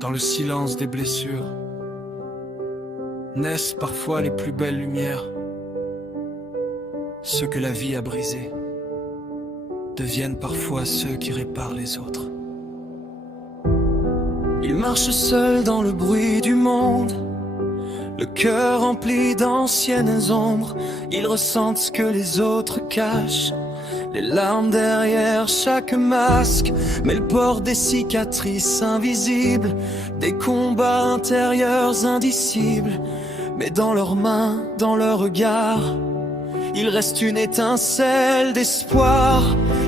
Dans le silence des blessures naissent parfois les plus belles lumières. Ceux que la vie a brisés deviennent parfois ceux qui réparent les autres. Ils marchent seuls dans le bruit du monde, le cœur rempli d'anciennes ombres. Ils ressentent ce que les autres cachent, les larmes derrière chaque masque. Mais ils portent des cicatrices invisibles, des combats intérieurs indicibles. Mais dans leurs mains, dans leurs regards, il reste une étincelle d'espoir.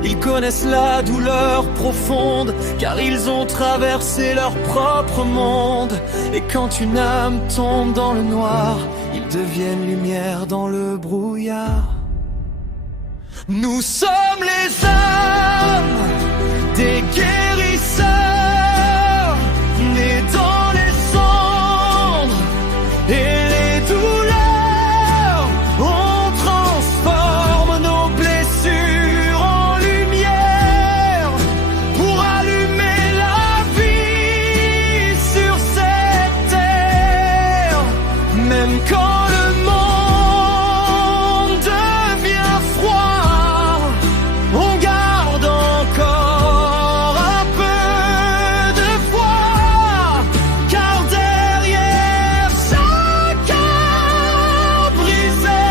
Ils connaissent la douleur profonde, car ils ont traversé leur propre monde. Et quand une âme tombe dans le noir, ils deviennent lumière dans le brouillard. Nous sommes les âmes des guérisseurs, nés dans les cendres et les douleurs. On transforme nos blessures en lumière pour allumer la vie sur cette terre. Même quand le monde devient froid, on garde encore un peu de foi, car derrière chaque cœur brisé,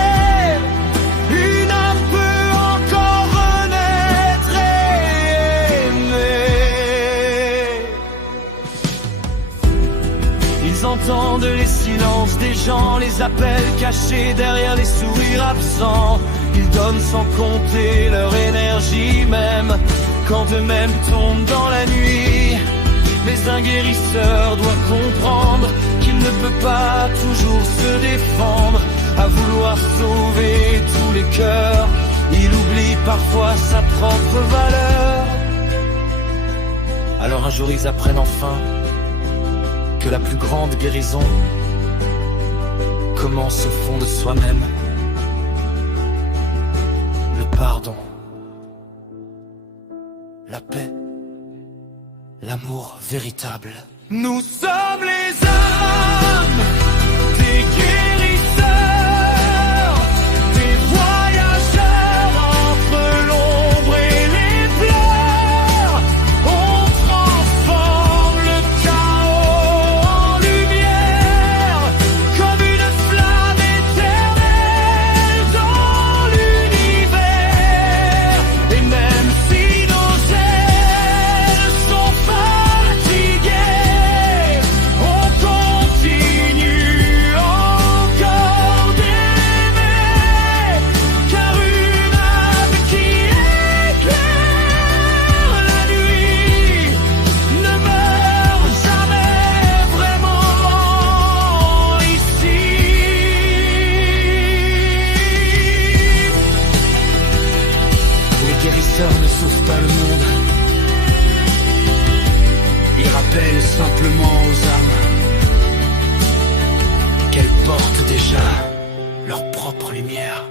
une âme peut encore renaître et aimer. Ils entendent les silences des gens, les appels cachés derrière les sourires absents. Ils donnent sans compter leur énergie, même quand eux-mêmes tombent dans la nuit. Mais un guérisseur doit comprendre qu'il ne peut pas toujours se défendre. À vouloir sauver tous les cœurs, il oublie parfois sa propre valeur. Alors un jour ils apprennent enfin que la plus grande guérison commence au fond de soi-même. Le pardon, la paix, l'amour véritable. Nous sommes les âmes des guérisseurs, des voyageurs entre l'ombre et les pleurs. On transforme le chaos en lumière, comme une flamme éternelle dans l'univers. Et même si nos ailes sont fatiguées, on continue encore d'aimer, car une âme qui éclaire la nuit ne meurt jamais vraiment ici. Les guérisseurs ne sauvent pas le monde, ils rappellent simplement aux âmes qu'elles portent déjà leur propre lumière.